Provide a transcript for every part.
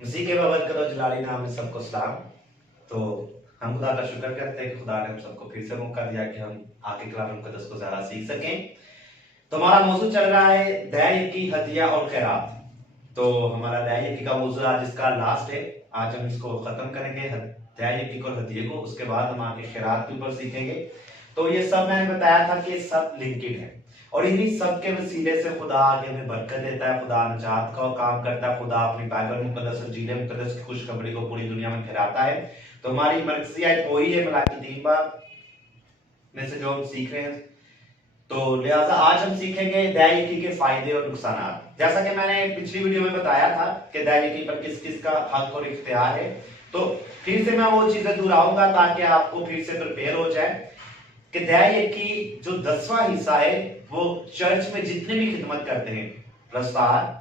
उसी के बगैर करो जलाली नाम में सबको सलाम। तो हम खुदा का शुक्र करते हैं कि खुदा ने हम सबको फिर से मौका दिया कि हम आगे कलाम मुकद्दस को ज्यादा सीख सकें। तो हमारा मौजूद चल रहा है दया की हदिया और खैरात। तो हमारा दया की का मौजूद आज इसका लास्ट है। आज हम इसको खत्म करेंगे दया की और हदिये को, उसके बाद हम आगे खैरात के ऊपर सीखेंगे। तो ये सब मैंने बताया था कि सब लिंकेड है और इन्हीं सब के वसीले से खुदा आगे हमें बरकत देता है, खुदा निजात का काम करता है, खुदा अपनी बाइबल मुकद्दस और जीले मुकद्दस की खुशखबरी को पूरी दुनिया में फैलाता है। तो हमारी मरकजी आयत वही है मलाकी 3 बार में से जो हम सीख रहे हैं। तो लिहाजा आज हम सीखेंगे दया के फायदे और नुकसान। जैसा कि मैंने पिछली वीडियो में बताया था कि दया पर किस किस का हक और इख्तियार है, तो फिर से मैं वो चीजें दोहराऊंगा ताकि आपको फिर से प्रिपेयर हो जाए कि दया की जो 10वां हिस्सा है वो चर्च में जितने भी खिदमत करते हैं, रस्तार,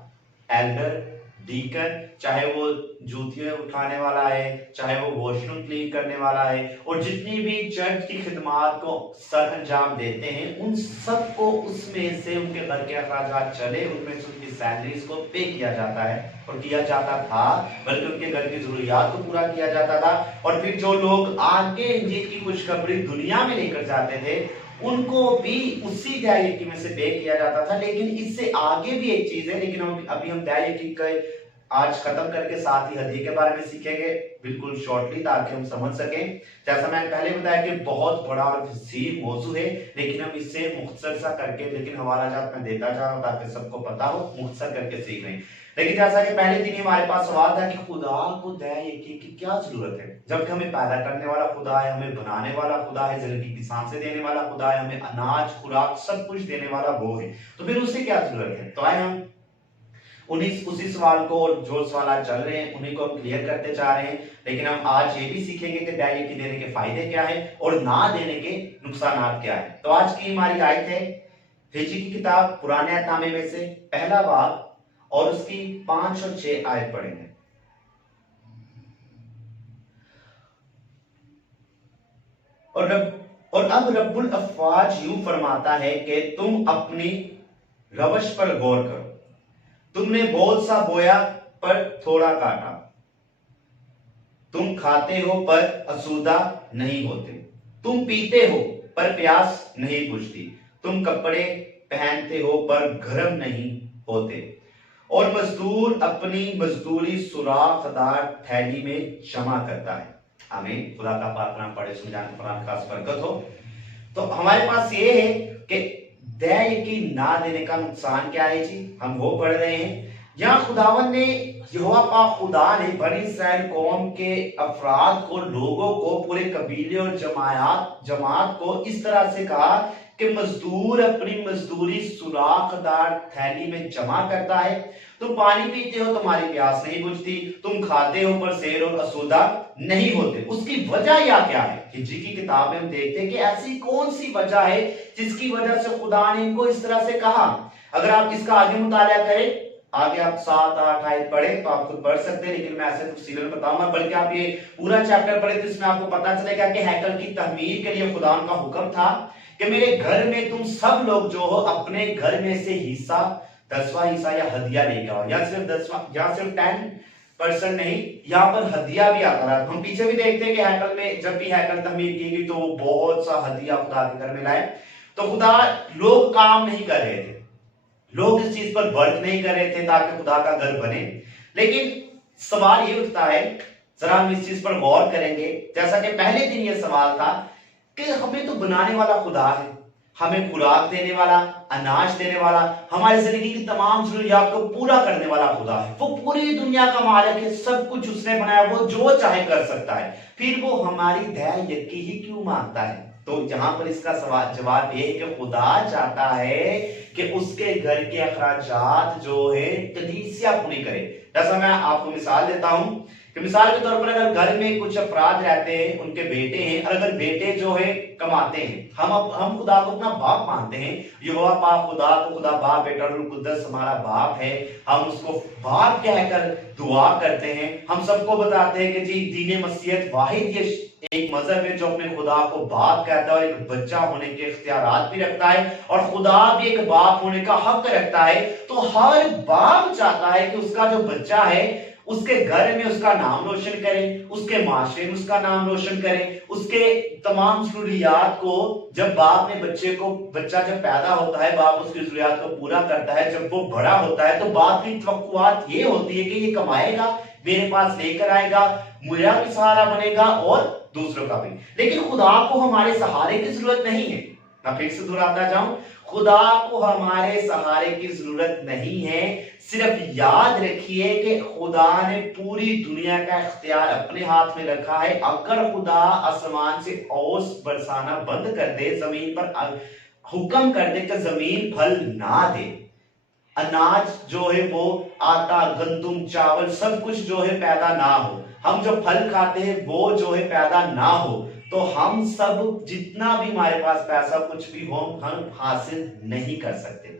एल्डर, डीकन, चाहे वो जूतियां उठाने वाला है, चाहे वो वॉशरूम क्लीन करने वाला है, और जितनी भी चर्च की खिदमत को सर अंजाम देते हैं, उन सबको उसमें से उनके घर के अखराजात चले, उनमें से उनकी सैलरीज को पे किया जाता है और किया जाता था, बल्कि उनके घर की जरूरियात को पूरा किया जाता था। और फिर जो लोग आगे इंजील की खुशखबरी दुनिया में लेकर जाते थे उनको भी उसी दया में से पे किया जाता था। लेकिन इससे आगे भी एक चीज है, लेकिन हम अभी दया के आज खत्म करके साथ ही हदिये के बारे में सीखेंगे बिल्कुल शॉर्टली, ताकि हम समझ सकें। जैसा मैंने पहले बताया कि बहुत बड़ा और वसीह मौजू है, लेकिन हम इससे मुख्तसर सा करके, लेकिन हवाला जात मैं देता जा रहा हूं ताकि सबको पता हो, मुख्तसर करके सीख रहे हैं। लेकिन जैसा कि पहले दिन हमारे पास सवाल था कि खुदा को दया की क्या जरूरत है, जबकि हमें पैदा करने वाला खुदा है, हमें बनाने वाला खुदा है, जिंदगी की सांसें देने वाला खुदा है, हमें अनाज खुराक सब कुछ देने वाला वो है, तो फिर उससे क्या जरूरत है। तो आए हम उसी सवाल को, और जो सवाल चल रहे हैं उन्हीं को हम क्लियर करते जा रहे हैं। लेकिन हम आज ये भी सीखेंगे कि दया की देने के फायदे क्या है और ना देने के नुकसान क्या है। तो आज की हमारी आयत है हिजकी की किताब पुराने अहदनामे में से पहला बाब और उसकी 5 और 6 आयत पढ़ेंगे। और अब रब्बुल अफ़वाज यूं फरमाता है कि तुम अपनी रवश पर गौर करो। तुमने बहुत सा बोया पर थोड़ा काटा, तुम खाते हो पर असुदा नहीं होते, तुम पीते हो पर प्यास नहीं बुझती, तुम कपड़े पहनते हो पर गर्म नहीं होते, और मजदूर अपनी मजदूरी सुराखदार थैली में जमा करता है। आमीन। खुदा का पाक नाम पढ़े सुनजान कुरान खास बरकत हो। तो हमारे पास ये है कि दया की ना देने का नुकसान क्या है जी, हम वो पढ़ रहे हैं। यहाँ खुदावन ने, यहोवा पाक खुदा ने बनी इस्राएल कौम के अफराद को, लोगों को, पूरे कबीले और जमात को इस तरह से कहा कि मजदूर अपनी मजदूरी सुराखदार थैली में जमा करता है। तुम पानी पीते हो तुम्हारी प्यास नहीं बुझती, तुम खाते हो पर शेर और असुदा नहीं होते। उसकी वजह या क्या है? हिजकी की किताब में हम देखते हैं कि ऐसी कौन सी वजह है जिसकी वजह से खुदा ने इनको इस तरह से कहा। अगर आप इसका आगे मुताला करें, आगे आप 7, 8 आयत पढ़े तो आप खुद पढ़ सकते हैं, लेकिन मैं ऐसे तफसीलन बताऊंगा, बल्कि आप ये पूरा चैप्टर पढ़े तो इसमें आपको पता चलेगा कि हैकल की तहमीर के लिए खुदा का हुक्म था कि मेरे घर में तुम सब लोग जो हो अपने घर में से हिस्सा, 10वां हिस्सा या हदिया लेकर आओ। या सिर्फ 10वां, या सिर्फ 10% नहीं, यहाँ पर हदिया भी आता रहा। हम पीछे भी देखते हैं कि हैकल में जब भी हैकल तहमीर की गई तो वो बहुत सा हदिया खुदा के घर में लाए। तो खुदा, लोग काम नहीं कर रहे थे, लोग इस चीज पर वर्क नहीं कर रहे थे ताकि खुदा का घर बने। लेकिन सवाल ये उठता है, जरा हम इस चीज पर गौर करेंगे, जैसा कि पहले दिन ये सवाल था कि हमें तो बनाने वाला खुदा है, हमें खुराक देने वाला, अनाज देने वाला, हमारी जिंदगी की तमाम जरूरियात को पूरा करने वाला खुदा है। वो पूरी दुनिया का मालिक है, सब कुछ उसने बनाया, वो जो चाहे कर सकता है, फिर वो हमारी दया यकी ही क्यों मांगता है? तो यहां पर इसका जवाब ये है कि खुदा चाहता है कि उसके घर के अखराजात जो है कलीसिया पूरी करे। जैसा मैं आपको मिसाल देता हूं कि मिसाल के तौर पर अगर घर में कुछ अफराद रहते हैं, उनके बेटे हैं, और अगर बेटे जो है कमाते हैं, हम खुदा को अपना बाप मानते हैं। यहोवा पाक खुदा को खुदा बाप, बेटा और रूह कुद्दस हमारा बाप है, हम उसको बाप कहकर दुआ करते हैं। हम सबको बताते हैं कि जी दीन मसीहत वाहिद ये एक मजहब है जो अपने खुदा को बाप कहता है और एक बच्चा होने के इख्तियारात भी रखता है, और खुदा भी एक बाप होने का हक रखता है। तो हर बाप चाहता है कि उसका जो बच्चा है उसके घर में उसका नाम रोशन करें, उसके माशरे में उसका नाम रोशन करें, उसके तमाम जरूरियात को, जब बाप ने बच्चा जब पैदा होता है बाप उसकी जरूरियात को पूरा करता है, जब वो बड़ा होता है तो बाप की तवक्कुआत ये होती है कि ये कमाएगा, मेरे पास लेकर आएगा, मेरा भी सहारा बनेगा और दूसरों का भी। लेकिन खुदा को हमारे सहारे की जरूरत नहीं है। मैं फिर से दोहराता जाऊं, खुदा को हमारे सहारे की जरूरत नहीं है। सिर्फ याद रखिए कि खुदा ने पूरी दुनिया का इख्तियार अपने हाथ में रखा है। अगर खुदा आसमान से ओस बरसाना बंद कर दे, जमीन पर हुक्म कर दे कि जमीन फल ना दे, अनाज जो है वो आटा गंदुम चावल सब कुछ जो है पैदा ना हो, हम जो फल खाते हैं वो जो है पैदा ना हो, तो हम सब जितना भी हमारे पास पैसा कुछ भी हो हम हासिल नहीं कर सकते।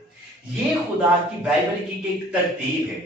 ये खुदा की बाइबल की एक तरतीब है।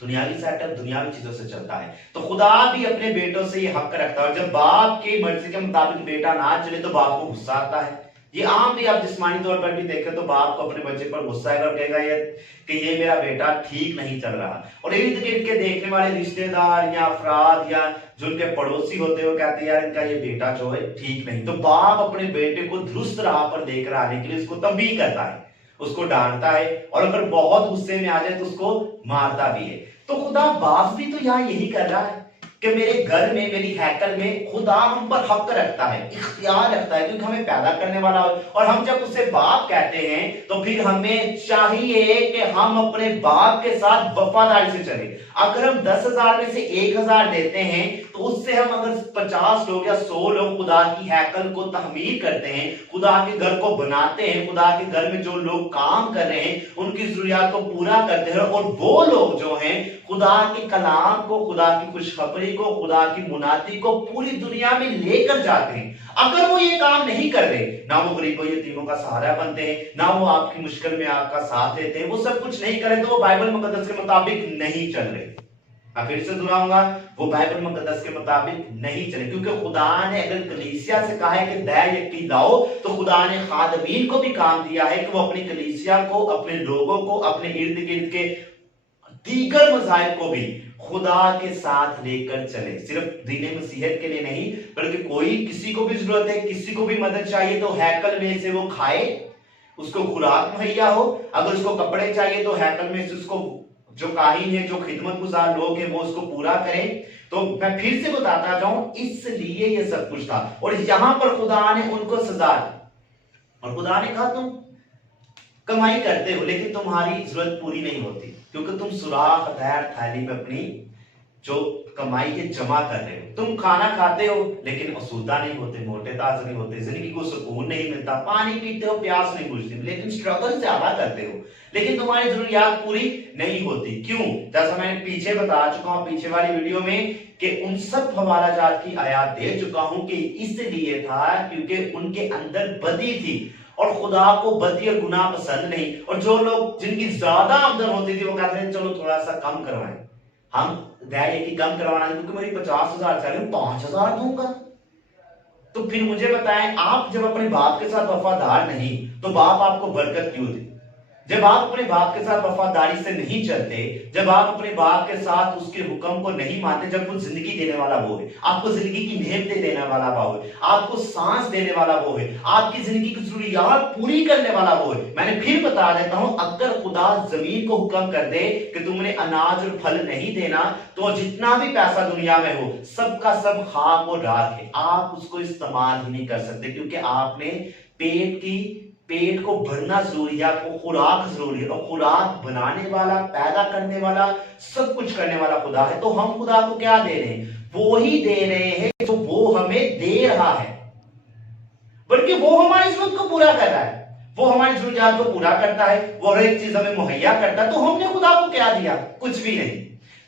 दुनियावी सेटअप दुनियावी चीजों से चलता है, तो खुदा भी अपने बेटों से ये हक रखता है। और जब बाप की मर्जी के मुताबिक बेटा ना चले तो बाप को गुस्सा आता है। ये आम भी आप जिस्मानी तौर पर भी देखें तो बाप को अपने बच्चे पर गुस्सा आएगा और कहेगा ये मेरा बेटा ठीक नहीं चल रहा। और इर्द गिर्द के देखने वाले रिश्तेदार या अफराद या जो उनके पड़ोसी होते हैं वो कहते हैं यार इनका ये बेटा जो है ठीक नहीं। तो बाप अपने बेटे को दुरुस्त राह पर लेकर आने के लिए उसको तंबीह करता है, उसको डांटता है, और अगर बहुत गुस्से में आ जाए तो उसको मारता भी है। तो खुदा बाप भी तो यहाँ यही कर रहा है कि मेरे घर में, मेरी हैकल में खुदा हम पर हक रखता है, इख्तियार रखता है, क्योंकि हमें पैदा करने वाला है। और हम जब उससे बाप कहते हैं तो फिर हमें चाहिए कि हम अपने बाप के साथ वफादारी से चले। अगर हम 10,000 में से 1,000 देते हैं तो उससे हम अगर 50 लोग या 100 लोग खुदा की हैकल को तहमीर करते हैं, खुदा के घर को बनाते हैं, खुदा के घर में जो लोग काम कर रहे हैं उनकी जरूरियात को पूरा करते हैं, और वो लोग जो हैं खुदा के कलाम को, खुदा की खुशखबरी को, खुदा की मुनादी को पूरी दुनिया में लेकर जाते हैं। अगर वो ये काम नहीं कर रहे, ना वो गरीबों यतीमों का सहारा बनते हैं, ना वो आपकी मुश्किल में आपका साथ देते हैं, वो सब कुछ नहीं करें तो वो बाइबल मुकद्दस के मुताबिक नहीं चल रहे। मैं फिर से दोहराऊंगा, वो बाइबल मुकद्दस के मुताबिक नहीं चले, क्योंकि खुदा ने अगर कलीसिया से कहा है कि दया यकीन लाओ, तो खुदा ने खादमीन को भी काम दिया है कि वो अपनी कलीसिया को, अपने लोगों को, अपने इर्द गिर्द के दीगर मज़ाहिब को भी खुदा के साथ लेकर चले। सिर्फ दीन मसीहत के लिए नहीं, बल्कि कोई किसी को भी जरूरत है, किसी को भी मदद चाहिए तो हैकल में से वो खाए, उसको खुराक मुहैया हो। अगर उसको कपड़े चाहिए तो हैकल में से उसको, जो काहिन है, जो खिदमत गुजार लोग हैं, वो उसको पूरा करें। तो मैं फिर से बताता जाऊं, इसलिए ये सब कुछ था। और यहां पर खुदा ने उनको सजा दी, और खुदा ने कहा तुम कमाई करते हो लेकिन तुम्हारी जरूरत पूरी नहीं होती, क्योंकि तुम सुराख अतैर थैली में अपनी जो कमाई है जमा कर रहे हो। तुम खाना खाते हो लेकिन असुदा नहीं होते, मोटे ताज नहीं होते, जिंदगी को सुकून नहीं मिलता, पानी पीते हो प्यास नहीं बुझती, लेकिन स्ट्रगल ज्यादा करते हो, लेकिन तुम्हारी जरूरियात पूरी नहीं होती। क्यों? जैसा मैं पीछे बता चुका हूं, पीछे वाली वीडियो में, कि उन सब हवाला जात की आयात दे चुका हूं कि इसलिए था क्योंकि उनके अंदर बदी थी, और खुदा को बदी और गुनाह पसंद नहीं। और जो लोग जिनकी ज्यादा आमदन होती थी वो कहते हैं चलो थोड़ा सा कम करवाएं, हम दया की कम करवाना, क्योंकि मेरी 50,000 चाहिए 5,000 दूंगा। तो फिर मुझे बताएं, आप जब अपने बाप के साथ वफादार नहीं तो बाप आपको बरकत क्यों दे? जब आप अपने बाप के साथ वफादारी से नहीं चलते, जब आप अपने बाप के साथ उसके हुक्म को नहीं मानते, जब वो जिंदगी देने वाला वो है, आपको जिंदगी की नेमतें देने वाला वो है, आपको सांस देने वाला वो है, आपकी जिंदगी की जरूरियात पूरी करने वाला वो है। मैंने फिर बता देता हूं, अगर खुदा जमीन को हुक्म कर दे कि तुमने अनाज और फल नहीं देना, तो जितना भी पैसा दुनिया में हो सबका सब खाक और राख है, आप उसको इस्तेमाल ही नहीं कर सकते, क्योंकि आपने पेट को भरना जरूरी है, आपको खुराक जरूरी है, और खुराक बनाने वाला, पैदा करने वाला, सब कुछ करने वाला खुदा है। तो हम खुदा को क्या दे रहे हैं? वो ही दे रहे हैं जो वो हमें दे रहा है, बल्कि वो हमारी जरूरत को पूरा कर रहा है, वो हमारी जरूरियात को पूरा करता है, वो हर एक चीज हमें मुहैया करता है। तो हमने खुदा को क्या दिया? कुछ भी नहीं,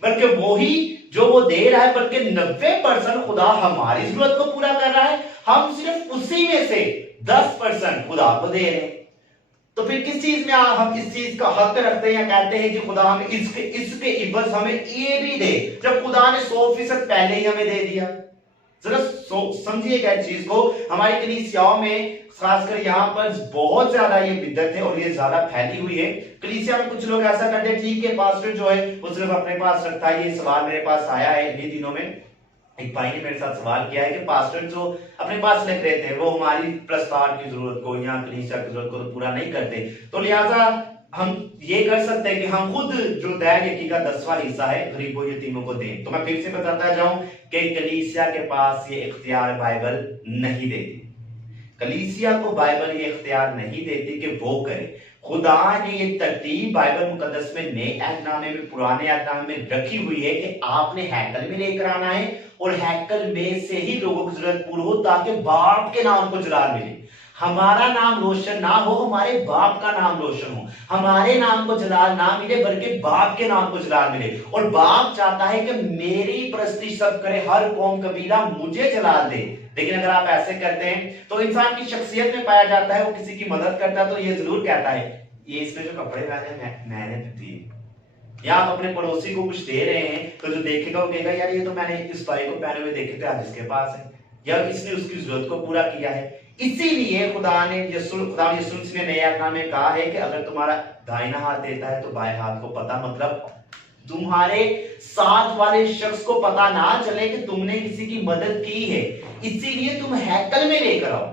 बल्कि वो ही जो वो दे रहा है, बल्कि 90% खुदा हमारी जरूरत को पूरा कर रहा है, हम सिर्फ उसी में से 10% खुदा को दे रहे हैं। तो फिर किस चीज में हम इस चीज का हक रखते हैं या कहते हैं कि खुदा हमें इसके इवज हमें ये भी दे, जब खुदा ने 100% पहले ही हमें दे दिया? जरा समझिएगा इस चीज को। हमारी कलीसियाओं में खासकर यहाँ पर बहुत ज्यादा ये बिद्दत है और ये ज्यादा फैली हुई है। कलीसिया में कुछ लोग ऐसा करते हैं, ठीक है पास्टर जो है वो सिर्फ अपने पास रखता है। ये सवाल मेरे पास आया है इन्हीं दिनों में, एक भाई ने मेरे साथ सवाल किया है कि पास्टर जो अपने पास रख रहे थे वो हमारी प्रस्ताव की जरूरत को या कलीसिया की जरूरत को तो पूरा नहीं करते, तो लिहाजा हम ये कर सकते हैं कि हम खुद जो दैर यकी का 10वां हिस्सा है गरीबों यतीमों को दें। तो मैं फिर से बताता जाऊं कि कलीसिया के पास ये इख्तियार बाइबल नहीं देती, कलीसिया को बाइबल ये इख्तियार नहीं देती कि वो करे। खुदा ने ये तरतीब बाइबल मुकद्दस में नए अहदनामे में पुराने अहदनामे में रखी हुई है कि आपने हैकल में लेकर आना है और हैकल में से ही लोगों की जरूरत पूरी हो ताकि बाप के नाम को जलाल मिले। हमारा नाम रोशन ना हो, हमारे बाप का नाम रोशन हो। हमारे नाम को जलाल ना मिले बल्कि बाप के नाम को जलाल मिले। और बाप चाहता है कि मेरी परस्ती सब करे, हर कौम कबीला मुझे जलाल दे। लेकिन अगर आप ऐसे करते हैं तो इंसान की शख्सियत में पाया जाता है, वो किसी की मदद करता है तो ये जरूर कहता है ये इसमें जो कपड़े मैंने दिए, या आप अपने पड़ोसी को कुछ दे रहे हैं तो जो देखेगा वो कहेगा यार ये तो मैंने इस भाई को पहने हुए देखे थे, आज इसके पास है, या इसने उसकी जरूरत को पूरा किया है। इसीलिए खुदा ने यीशु ने नए अहदनामे में कहा है कि अगर तुम्हारा दाहिना हाथ देता है तो बाएं हाथ को पता, मतलब तुम्हारे साथ वाले शख्स को पता ना चले कि तुमने किसी की मदद की है, इसीलिए तुम हैकल में लेकर आओ।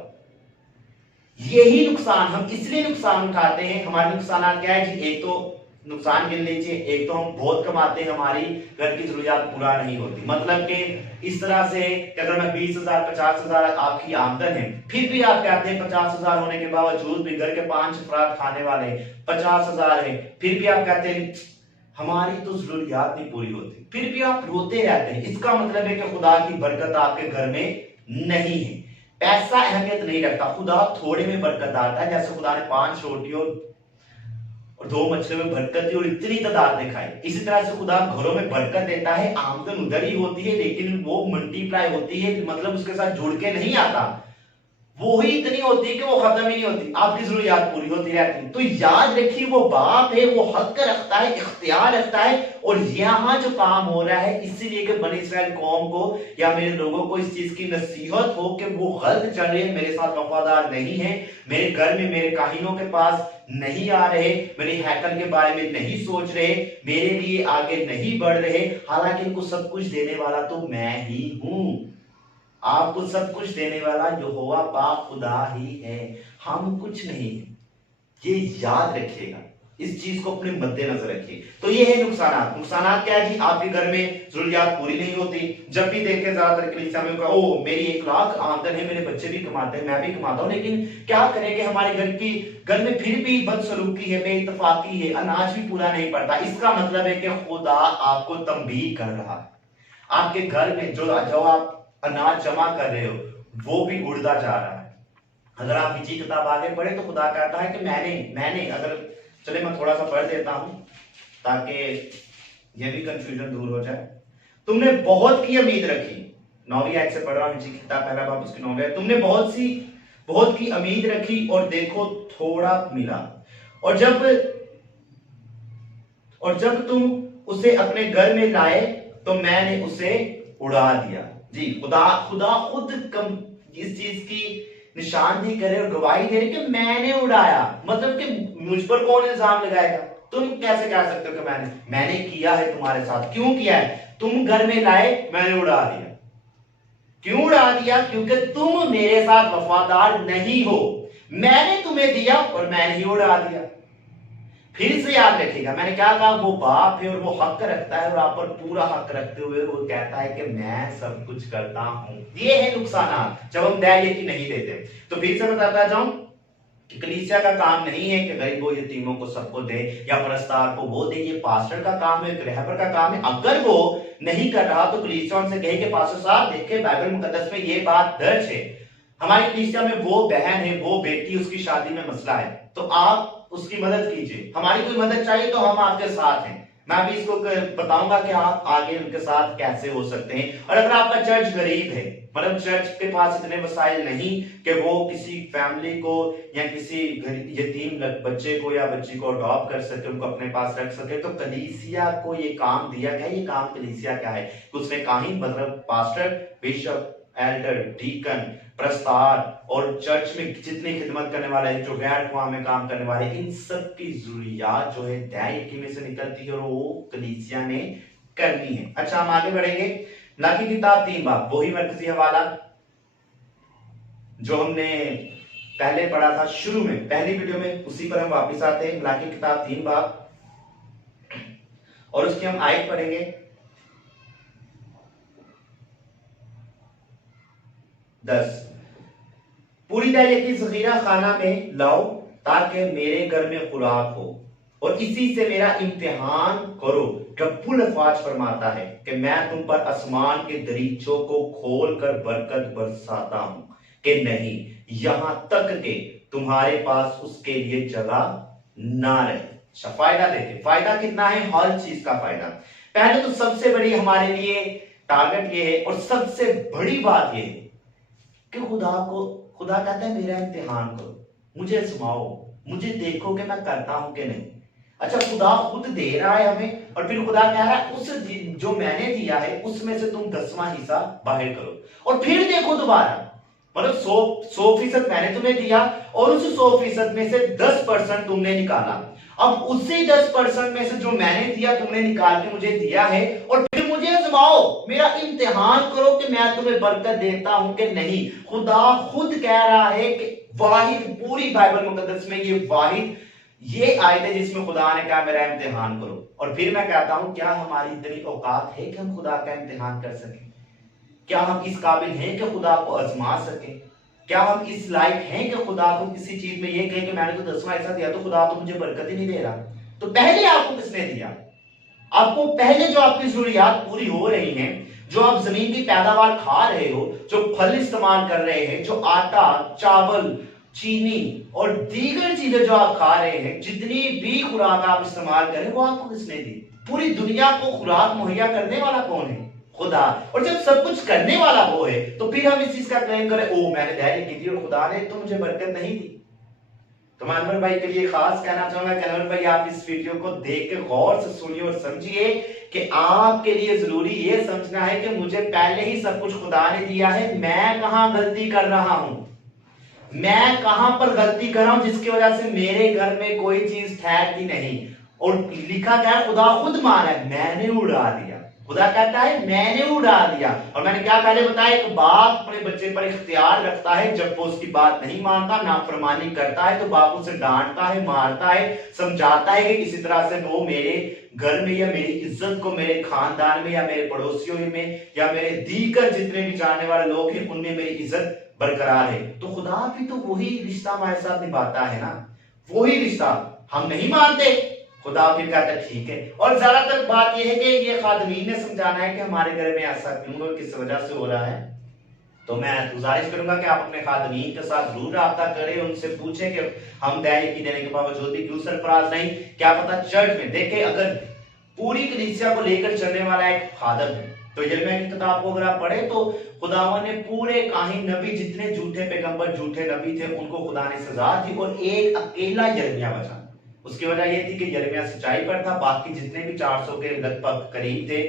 यही नुकसान हम इसलिए नुकसान उठाते हैं। हमारे नुकसान क्या है जी? एक तो नुकसान गिन लीजिए, एक तो हम बहुत कमाते हैं, हमारी घर की जरूरियात पूरा नहीं होती, मतलब कि इस तरह से कि अगर मैं 20,000 50,000 आपकी आमदन है, फिर भी आप कहते हैं 50,000 होने के बावजूद भी घर के 5 अफराद खाने वाले 50,000 है, फिर भी आप कहते हैं हमारी तो जरूरियात नहीं पूरी होती, फिर भी आप रोते रहते हैं। इसका मतलब है कि खुदा की बरकत आपके घर में नहीं है। पैसा अहमियत नहीं रखता, खुदा थोड़े में बरकत आता है। जैसे खुदा ने 5 रोटियों और 2 मछलियों में बरकत दी और इतनी तादाद दिखाई, इसी तरह से खुदा घरों में बरकत देता है। आमदन उधर ही होती है लेकिन वो मल्टीप्लाई होती है, मतलब उसके साथ जुड़ के नहीं आता, वो ही इतनी होती है कि वो खत्म ही नहीं होती, आपकी जरूरियात पूरी होती रहती है। तो याद रखिए वो बाप है, वो हक रखता है, इख्तियार रखता है। और यहाँ जो काम हो रहा है इसीलिए कि बनी इस्राएल कौम को या मेरे लोगों को इस चीज की नसीहत हो कि वो गलत चल रहे हैं, मेरे साथ वफादार नहीं है, मेरे घर में मेरे काहिनों के पास नहीं आ रहे, मेरे हैकल के बारे में नहीं सोच रहे, मेरे लिए आगे नहीं बढ़ रहे, हालांकि इनको सब कुछ देने वाला तो मैं ही हूं। आपको सब कुछ देने वाला यहोवा पाक खुदा ही है, हम कुछ नहीं है। ये याद रखिएगा, इस चीज को अपने मद्देनजर रखिए। तो ये है नुकसान। नुकसान क्या है जी? आपके घर में जरूरियात पूरी नहीं होती। जब भी देखे ज्यादातर कलीसिया में ओ मेरी 1 लाख आमदन है, मेरे बच्चे भी कमाते हैं, मैं भी कमाता हूं, लेकिन क्या करें कि हमारे घर में फिर भी बदसलूकी है, बेइत्तेफाकी है, अनाज भी पूरा नहीं पड़ता। इसका मतलब है कि खुदा आपको तंबीह कर रहा है। आपके घर में जो आप अनाज जमा कर रहे हो वो भी उड़ता जा रहा है। अगर आप निजी किताब आगे पढ़े तो खुदा कहता है कि मैंने अगर चले मैं थोड़ा सा पढ़ देता हूं ताकि ये भी कंफ्यूजन दूर हो जाए। तुमने बहुत की उम्मीद रखी, 9वीं आयत से पढ़ रहा हूं निजी किताब, पहला बाब उसकी 9वीं आयत। तुमने बहुत की उम्मीद रखी और देखो थोड़ा मिला, और जब तुम उसे अपने घर में लाए तो मैंने उसे उड़ा दिया। जी खुदा खुद इस चीज की निशानदेही करे और गवाही दे रहे कि मैंने उड़ाया, मतलब कि मुझ पर कौन इल्जाम लगाएगा? तुम कैसे कह सकते हो कि मैंने किया है तुम्हारे साथ? क्यों किया है? तुम घर में लाए, मैंने उड़ा दिया। क्यों उड़ा दिया? क्योंकि तुम मेरे साथ वफादार नहीं हो, मैंने तुम्हें दिया और मैंने ही उड़ा दिया। फिर से याद रखिएगा मैंने क्या कहा, वो बाप है और वो हक रखता है, और आप पर पूरा हक रखते हुए वो कहता है कि मैं सब कुछ करता हूं। ये है नुकसान जब हम दैर्य की नहीं देते। तो फिर से बताता जाऊं कि कलीसिया का काम नहीं है कि गरीबों यतीमों को सबको दे या परस्तार को वो दे, ये पास्टर का काम है, रहबर का काम है। अगर वो नहीं कर रहा तो कलीसिया उनसे कहे कि पास्टर साहब देखिए बाइबल मुकद्दस में ये बात दर्ज है, हमारी कलीसिया में वो बहन है, वो बेटी, उसकी शादी में मसला है, तो आप उसकी मदद कीजिए। हमारी कोई मदद चाहिए तो हम आपके साथ हैं। मैं भी इसको बताऊंगा कि आप आगे उनके साथ कैसे हो सकते हैं। और अगर आपका चर्च गरीब है, मतलब चर्च के पास इतने वसाइल नहीं कि वो किसी फैमिली को या किसी यतीम बच्चे को या बच्ची को अडॉप्ट कर सके, उनको अपने पास रख सके, तो कलीसिया को ये काम दिया गया। ये काम कलीसिया क्या है? उसने काहिन मतलब pastor, bishop Elder, deacon, Prastara और चर्च में जितनी खिदमत करने वाले हैं, जो गैर अक़वाम में काम करने वाले, इन सब की जरूरियात जो है दैय यकी में से निकलती है और वो कलीसिया ने करनी है। अच्छा, हम आगे बढ़ेंगे। मलाकी किताब 3 बाब, वही मरकजी हवाला जो हमने पहले पढ़ा था शुरू में पहली वीडियो में, उसी पर हम वापस आते हैं। मलाकी किताब 3 बाब और उसकी हम आयत पढ़ेंगे 10। पूरी दैय की जखीरा खाना में लाओ ताकि मेरे घर में खुराक हो और इसी से मेरा इम्तिहान करो। रब्बुल अफ़वाज फरमाता है कि मैं तुम पर आसमान के दरीचों को खोलकर बरकत बरसाता हूं कि नहीं, यहां तक कि तुम्हारे पास उसके लिए जगह ना रहे। अच्छा, फायदा देखे, फायदा कितना है? हर चीज का फायदा। पहले तो सबसे बड़ी हमारे लिए टारगेट ये है और सबसे बड़ी बात ये है कि खुदा कहता है मेरा इम्तिहान करो, मुझे आजमाओ, मुझे देखो कि मैं करता हूं कि नहीं। अच्छा, खुदा खुद दे रहा है हमें और फिर खुदा कह रहा है उस जो मैंने दिया है उसमें से तुम 10वां हिस्सा बाहर करो और फिर देखो दोबारा। मतलब 100% मैंने तुम्हें दिया और उस 100% में से 10% तुमने निकाला। अब उसी 10% में से जो मैंने दिया तुमने निकाल के मुझे दिया है और फिर मुझे आजमाओ, मेरा इम्तिहान करो कि मैं तुम्हें बरकत देता हूं कि नहीं। खुदा खुद कह रहा है कि वाहिद पूरी बाइबल मुकद्दस में ये वाहिद ये आयत है जिसमें खुदा ने कहा मेरा इम्तिहान करो। और फिर मैं कहता हूं क्या हमारी इतनी औकात है कि हम खुदा का इम्तिहान कर सकें? क्या हम इस काबिल हैं कि खुदा को आजमा सके? क्या हम इस लायक हैं कि खुदा को किसी चीज में ये कहे कि मैंने तो 10वां हिस्सा दिया तो खुदा तो मुझे बरकत ही नहीं दे रहा? तो पहले आपको किसने दिया? आपको पहले जो आपकी जरूरियात पूरी हो रही हैं, जो आप जमीन की पैदावार खा रहे हो, जो फल इस्तेमाल कर रहे हैं, जो आटा, चावल, चीनी और दीगर चीजें जो आप खा रहे हैं, जितनी भी खुराक आप इस्तेमाल करें, वो आपको किसने दी? पूरी दुनिया को खुराक मुहैया करने वाला कौन है? खुदा। और जब सब कुछ करने वाला वो है तो फिर हम इस चीज का क्लेम करें ओ मैंने धैर्य की थी और खुदा ने तो मुझे बरकत नहीं दी। तो मैं अनवर भाई के लिए खास कहना चाहूंगा कि अनवर भाई आप इस वीडियो को देख के गौर से सुनिए और समझिए कि आपके लिए जरूरी ये समझना है कि मुझे पहले ही सब कुछ खुदा ने दिया है, मैं कहां गलती कर रहा हूं, मैं कहां पर गलती कर रहा हूं जिसकी वजह से मेरे घर में कोई चीज ठहरती नहीं। और लिखा क्या है? खुदा खुद मान है मैंने उड़ा दिया। खुदा कहता है मैंने उड़ा दिया। और मैंने क्या पहले बताया, एक बाप अपने बच्चे पर इख्तियार रखता है, जब वो उसकी बात नहीं मानता, नाफरमानी करता है तो बाप उसे डांटता है, मारता है, समझाता है कि किसी तरह से वो मेरे घर में या मेरी इज्जत को, मेरे खानदान में या मेरे पड़ोसियों में या मेरे दीकर जितने भी जानने वाले लोग हैं उनमें मेरी इज्जत बरकरार है। तो खुदा भी तो वही रिश्ता हमारे साथ निभाता है ना, वही रिश्ता हम नहीं मानते। खुदा फिर कहता है ठीक है। और ज्यादातर बात यह है कि ये खादमीन ने समझाना है कि हमारे घर में ऐसा क्यों और किस वजह से हो रहा है। तो मैं गुजारिश करूंगा कि आप अपने खादमीन के साथ जरूर राब्ता करें, उनसे पूछें कि हम दैय की देने के बावजूद भी क्यों सरफराज नहीं। क्या पता चर्च में देखे अगर पूरी कलीसिया को लेकर चलने वाला एक खादम है तो यिर्मयाह की किताब को अगर आप पढ़े तो खुदावन ने पूरे काहिन नबी जितने झूठे पैगंबर झूठे नबी थे उनको खुदा ने सजा दी और एक अकेला यिर्मयाह बचा। उसकी वजह यह थी कि यिर्मयाह सच्चाई पर था, बाकी जितने भी 400 के लगभग करीब थे,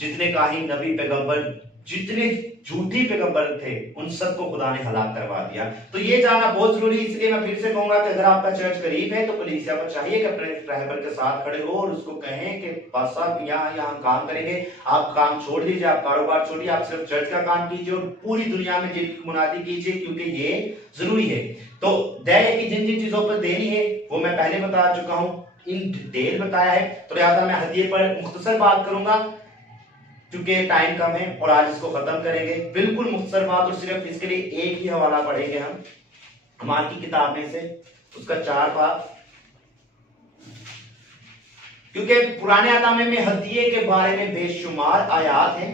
जितने काहिन नबी पैगंबर जितने झूठी पैगंबर थे उन सबको खुदा ने हलाक करवा दिया। तो ये जानना बहुत जरूरी है। इसलिए मैं फिर से कहूंगा कि अगर आपका चर्च करीब है तो कलीसिया को चाहिए कि अपने रहबर के साथ खड़े हो और उसको कहें कि पास साहब यहाँ काम करेंगे, आप काम छोड़ दीजिए, आप कारोबार छोड़िए, आप सिर्फ चर्च का काम कीजिए और पूरी दुनिया में जिनकी मुनादी कीजिए क्योंकि ये जरूरी है। तो दैय की जिन जिन चीजों पर देनी है वो मैं पहले बता चुका हूं, इन डिटेल बताया है। तो लिहाजा मैं हदिये पर मुख्तसर बात करूंगा क्योंकि टाइम कम है और आज इसको खत्म करेंगे। बिल्कुल मुख्तसर बात और सिर्फ इसके लिए एक ही हवाला पढ़ेंगे हम हमार की किताब में से, उसका 4 बाब, क्योंकि पुराने अहदनामे में हदिये के बारे में बेशुमार आयात हैं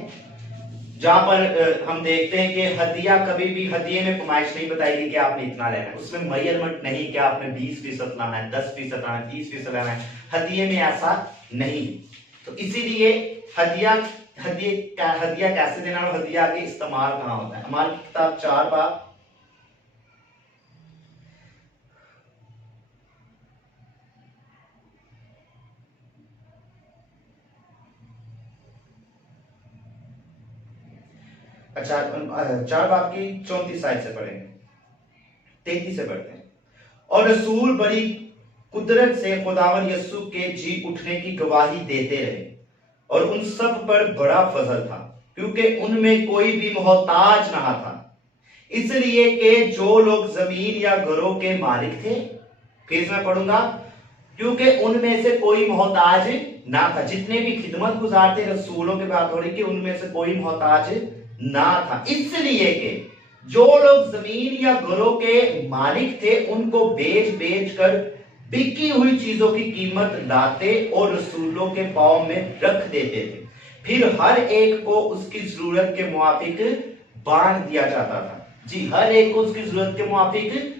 जहां पर हम देखते हैं कि हदिया कभी भी हदिये में फरमाइश नहीं बताएगी कि आपने इतना लेना है, उसमें मेजरमेंट नहीं कि आपने 20% लाना है, 10% लाना है, 30% लाना है। हदिये में ऐसा नहीं। तो इसीलिए हदिया हदिया कैसे देना और हदिया के इस्तेमाल कहां होता है। हमारी किताब 4 बाब अच्छा 4 बाब की 34 आयत से पढ़ेंगे, 33 से पढ़ते हैं। और रसूल बड़ी कुदरत से खुदावन यीशु के जी उठने की गवाही देते रहे और उन सब पर बड़ा फजल था, क्योंकि उनमें कोई भी मोहताज ना था, इसलिए कि जो लोग जमीन या घरों के मालिक थे, फिर मैं पढ़ूंगा, क्योंकि उनमें से कोई मोहताज ना था। जितने भी खिदमत गुजार थे रसूलों के बात हो रही कि उनमें से कोई मोहताज ना था, इसलिए कि जो लोग जमीन या घरों के मालिक थे उनको बेच बेच कर बिकी हुई चीजों की कीमत लाते और रसूलों के पांव में रख देते थे, फिर हर एक को उसकी जरूरत के मुताबिक बांट दिया जाता था। जी, हर एक को उसकी जरूरत के मुताबिक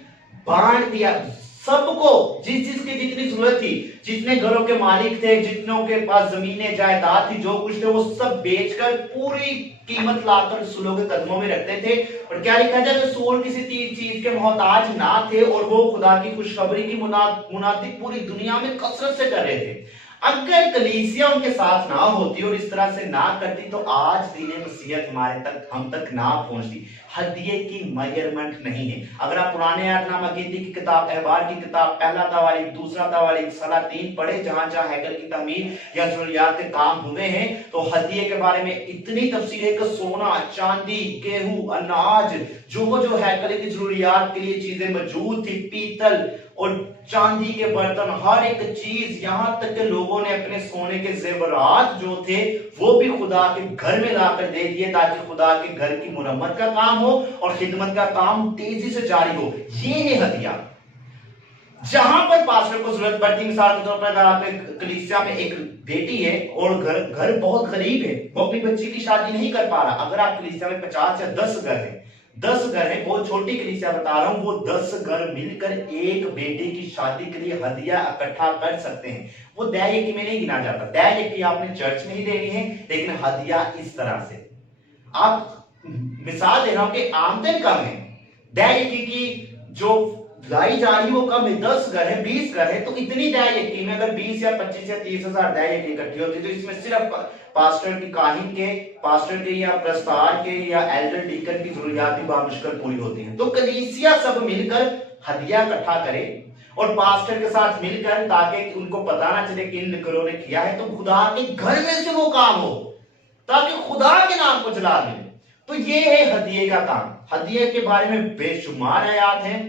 बांट दिया, सबको जिस चीज की जितनी जरूरत थी, जितने घरों के मालिक थे, जितनों के पास जमीनें जायदाद थी, जो कुछ थे वो सब बेचकर पूरी कीमत लाकर रसूलों के कदमों में रखते थे। और क्या लिखा जाए, रसूल किसी चीज के मोहताज ना थे और वो खुदा की खुशखबरी की मुनादी पूरी दुनिया में कसरत से कर रहे थे। अगर कलीसिया उनके साथ ना होती और इस तरह से ना करती तो आज दीन मसीहत हमारे तक हम तक ना पहुंचती। हदिये की मेजरमेंट नहीं है। अगर आप पुराने अहदनामा की किताब, अहबार की किताब, पहला तवारीख, दूसरा तवारीख, सलातीन पढ़े, जहां जहां हैकल की तमीर या जरूरियात के काम हुए हैं, तो हदिये के बारे में इतनी तफसील है कि सोना, चांदी, गेहूं, अनाज, जो हैकल की जरूरियात के लिए चीजें मौजूद थी, पीतल और चांदी के बर्तन, हर एक चीज, यहां तक के लोगों ने अपने सोने के जेवरात जो थे वो भी खुदा के घर में लाकर दे दिए, ताकि खुदा के घर की मुरम्मत का काम हो और खिदमत का काम तेजी से जारी हो। ये है हदिया। जहां पर पास्टर को जरूरत पड़ती, मिसाल के तौर पर अगर आपके कलीसिया में एक बेटी है और घर बहुत गरीब है, वो अपनी बच्ची की शादी नहीं कर पा रहा, अगर आप कलीसिया में 50 या 10 घर है, 10 घर है, बहुत छोटी कलीसिया बता रहा हूं, वो 10 घर मिलकर एक बेटे की शादी के लिए हदिया इकट्ठा कर सकते हैं। वो दैयकी में नहीं गिना जाता, दैयकी आपने चर्च में ही देनी है, लेकिन हदिया इस तरह से। आप मिसाल दे रहा हूं कि आमदन कम है, दैयकी की जो लाई जा रही वो कम है, 10 घर है, 20 घर है, तो इतनी दैयकी में अगर 20 या 25 या 30 हजार दैयकी इकट्ठी होती तो इसमें सिर्फ पास्टर की, काहिन के, पास्टर के या प्रस्तार के या एल्डर डीकन की जरूरियात भी बामुश्किल पूरी होती हैं। तो कलीसिया सब मिलकर हदिया इकट्ठा करे और पास्टर के साथ मिलकर, ताकि उनको पता ना चले कि इन घरों ने किया है, तो खुदा के घर में से वो काम हो, ताकि खुदा के नाम को जला मिले। तो ये है हदिये का काम। हदिये के बारे में बेशुमार आयात हैं।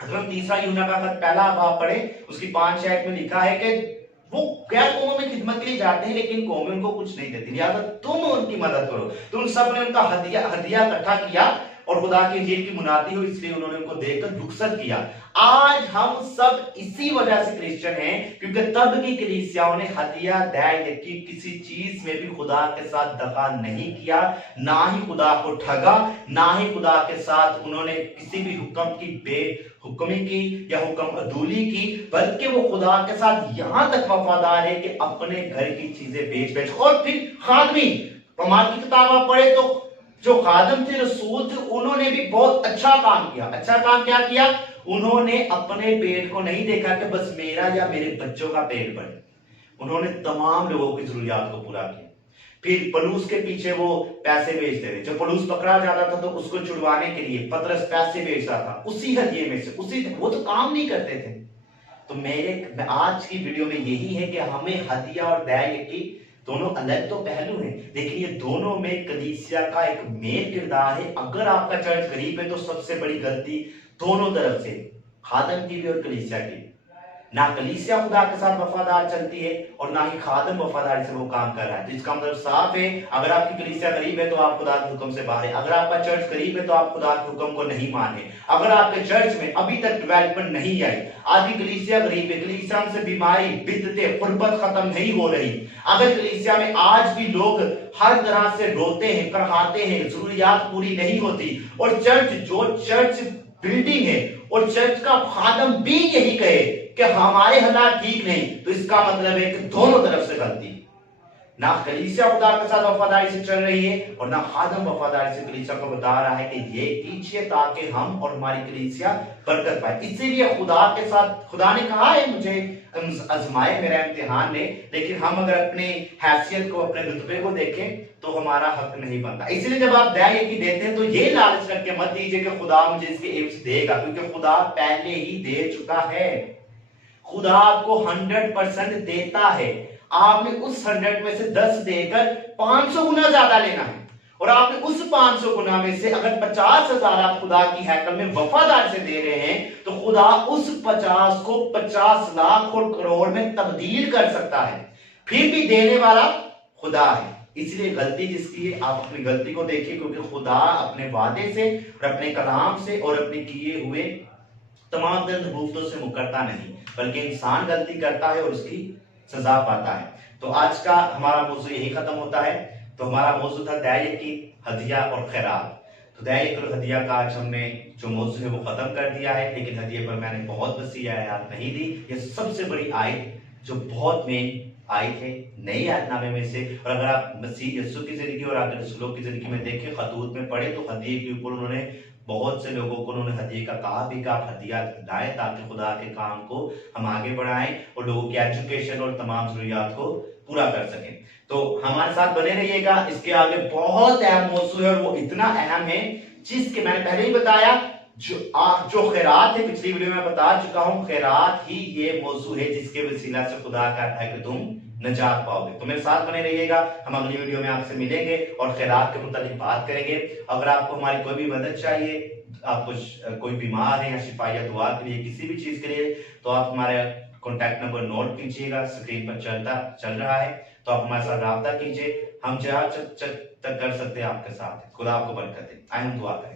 अगर हम तीसरा यूहन्ना का खत पहला बाब पढ़े, उसकी 5 आयत में लिखा है कि वो गैर कौमों में खिदमत के लिए जाते हैं, लेकिन कौमें उनको कुछ नहीं देती, लिहाजा तुम उनकी मदद करो। तो उन सब ने उनका हदिया इकट्ठा किया और खुदा की इंजील की मुनादी हुई, इसलिए उन्होंने उनको देकर रुखसत किया। आज हम सब इसी वजह से क्रिश्चियन हैं, क्योंकि तब की कलीसियाओं ने हदिया दैयकी किसी चीज में भी खुदा के साथ दगा नहीं किया, ना ही खुदा को ठगा, ना ही खुदा के साथ उन्होंने किसी भी हुक्म की बेहुक्मी की या हुक्म अदूली की, बल्कि वो खुदा के साथ यहां तक वफादार है कि अपने घर की चीजें बेच बेच। और फिर खादमी, प्रमाण की किताब आप पढ़े तो जो खादम थे, रसूल थे, उन्होंने भी बहुत अच्छा काम किया। अच्छा काम क्या किया? उन्होंने अपने पेट को नहीं देखा कि बस मेरा या मेरे बच्चों का पेट भरे, उन्होंने तमाम लोगों की जरूरियात को पूरा किया। फिर पलूस के पीछे वो पैसे बेचते थे, जब पलूस पकड़ा जाता था तो उसको छुड़वाने के लिए पतरस पैसे बेचता था, उसी हदिये में से, उसी, वो तो काम नहीं करते थे। तो मेरे आज की वीडियो में यही है कि हमें हदिया और दैयकी दोनों अलग तो पहलू हैं, लेकिन ये दोनों में कलीसिया का एक मेन किरदार है। अगर आपका चर्च गरीब है तो सबसे बड़ी गलती दोनों तरफ से, खादम की भी और कलीसिया की। ना कलीसिया खुदा के साथ वफादार चलती है और ना ही खादम वफादारी से वो काम कर रहा है। तो इसका मतलब साफ है, अगर आपकी कलीसिया गरीब है तो आप खुदा के हुक्म से बाहर है, अगर आपका चर्च गरीब है तो आप खुदा के हुक्म को नहीं माने, अगर आपके चर्च में अभी तक डेवलपमेंट नहीं आई, आपकी कलीसिया गरीब है, कलीसिया से बीमारी, बिदअतें, गुर्बत खत्म नहीं हो रही, अगर कलीसिया में आज भी लोग हर तरह से रोते हैं, करहाते हैं, जरूरियात पूरी नहीं होती, और चर्च बिल्डिंग है और चर्च का खादम भी यही कहे कि हमारे हालात ठीक नहीं, तो इसका मतलब है कि दोनों तरफ से गलती। ना कलीसिया खुदा के साथ वफादारी से चल रही है और ना खादम वफादारी से कलीसिया को बता रहा है कि ये कीजिए ताकि हम और हमारी कलीसिया बरकत पाए। इसीलिए खुदा के साथ, खुदा ने कहा है मुझे आजमाए, मेरा इम्तिहान ले, लेकिन हम अगर अपनी हैसियत को, अपने रुतबे को देखें तो हमारा हक नहीं बनता। इसलिए जब आप दया की देते हैं तो ये लालच रख के मत दीजिए कि खुदा मुझे इसके एवज देगा, क्योंकि खुदा पहले ही दे चुका है। खुदा आपको 100% देता है। आपने उस 100 में से 10 देकर 500 गुना ज्यादा लेना है, और आपने उस 500 गुना में से अगर 50,000 आप खुदा की हैकल में वफादार से दे रहे हैं तो खुदा उस 50 को 50 लाख और करोड़ में तब्दील कर सकता है। फिर भी देने वाला खुदा है। इसलिए गलती जिसकी है, आप अपनी गलती को देखिए, क्योंकि खुदा अपने वादे से और अपने कलाम से और अपने किए हुए तमाम नबूवतों से मुकरता नहीं, बल्कि इंसान गलती करता है और उसकी सजा पाता है। तो आज का हमारा मौजू यही खत्म होता है। तो हमारा मौजू था दया की हदिया और खैरात। तो दया और हदिया का आज हमने जो मौजू है वो खत्म कर दिया है, लेकिन हदिया पर मैंने बहुत वसी आयत नहीं दी। ये सबसे बड़ी आयत जो बहुत मेन आयत है नई आयतनामे में से। और अगर आप मसीह यीशु की जिंदगी और आखिर रसूलों की जिंदगी में देखें, खतूत में पढ़े, तो हदिये के ऊपर उन्होंने बहुत से लोगों को उन्होंने हदिये का कहा भी कि आप हदिया लाए ताकि खुदा के काम को हम आगे बढ़ाएं और लोगों की एजुकेशन और तमाम जरूरियात को पूरा कर सकें। तो हमारे साथ बने रहिएगा। इसके आगे बहुत अहम मौजू है और वो इतना अहम है जिसके मैंने पहले ही बताया, जो खैरात है, पिछली वीडियो में बता चुका हूं, खैरात ही ये मौजू है जिसके वसीला से खुदा कहता है कि तुम नजात पाओगे। तो मेरे साथ बने रहिएगा। हम अगली वीडियो में आपसे मिलेंगे और खैरात के मुताबिक बात करेंगे। अगर आपको हमारी कोई भी मदद चाहिए, आप कोई बीमार है या शिफाया दुआ के लिए, किसी भी चीज के लिए, तो आप हमारे कॉन्टैक्ट नंबर नोट कीजिएगा, स्क्रीन पर चल रहा है। तो आप हमारे साथ राब्ता कीजिए। हम जहां तक कर सकते हैं आपके साथ। खुदा आपको बरकत दे। आइए हम दुआ करें।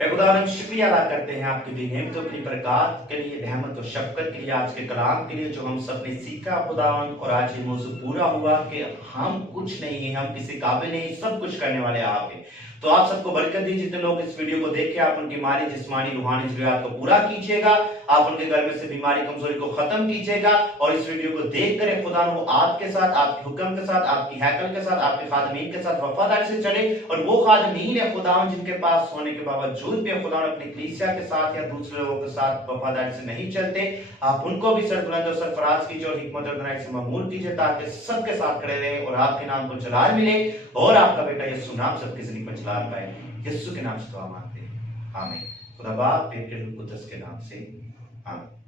खुदा हम शुक्रिया अदा करते हैं आपकी दी नेमतों के लिए, बरकत के लिए, रहमत और शफकत के लिए, आज के कलाम के लिए जो हम सब ने सीखा खुदावन। और आज ये मौजू पूरा हुआ कि हम कुछ नहीं है, हम किसी काबिल नहीं, सब कुछ करने वाले आप हैं। तो आप सबको बरकत दी। जितने लोग इस वीडियो को देख के आप उनकी माली, जिस्मानी, रूहानी जरूरियात को पूरा कीजिएगा। आप उनके घर में से बीमारी, कमजोरी को खत्म कीजिएगा। और इस वीडियो को देख कर खुदा वो आपके साथ, आपके हुक्म के साथ, आपकी हैकल के साथ, आपके खादमीन के साथ वफादारी से चले। और वो खादमीन है खुदा जिनके पास होने के बावजूद भी खुदा अपनी कलीसिया के साथ या दूसरे लोगों के साथ वफादारी से नहीं चलते, आप उनको भी सरबुलंद और सरफराज कीजिए और हिकमत और दनाई से मामूल कीजिए, ताकि सबके साथ खड़े रहे और आपके नाम को जलाल मिले और आपका बेटा यीशु नाम सबकी जिंदगी में जलाल पाए। यीशु के नाम से दुआ मांगते हैं, आमीन। खुदा बाप, बेटे, कुद्दस के नाम से, आमीन।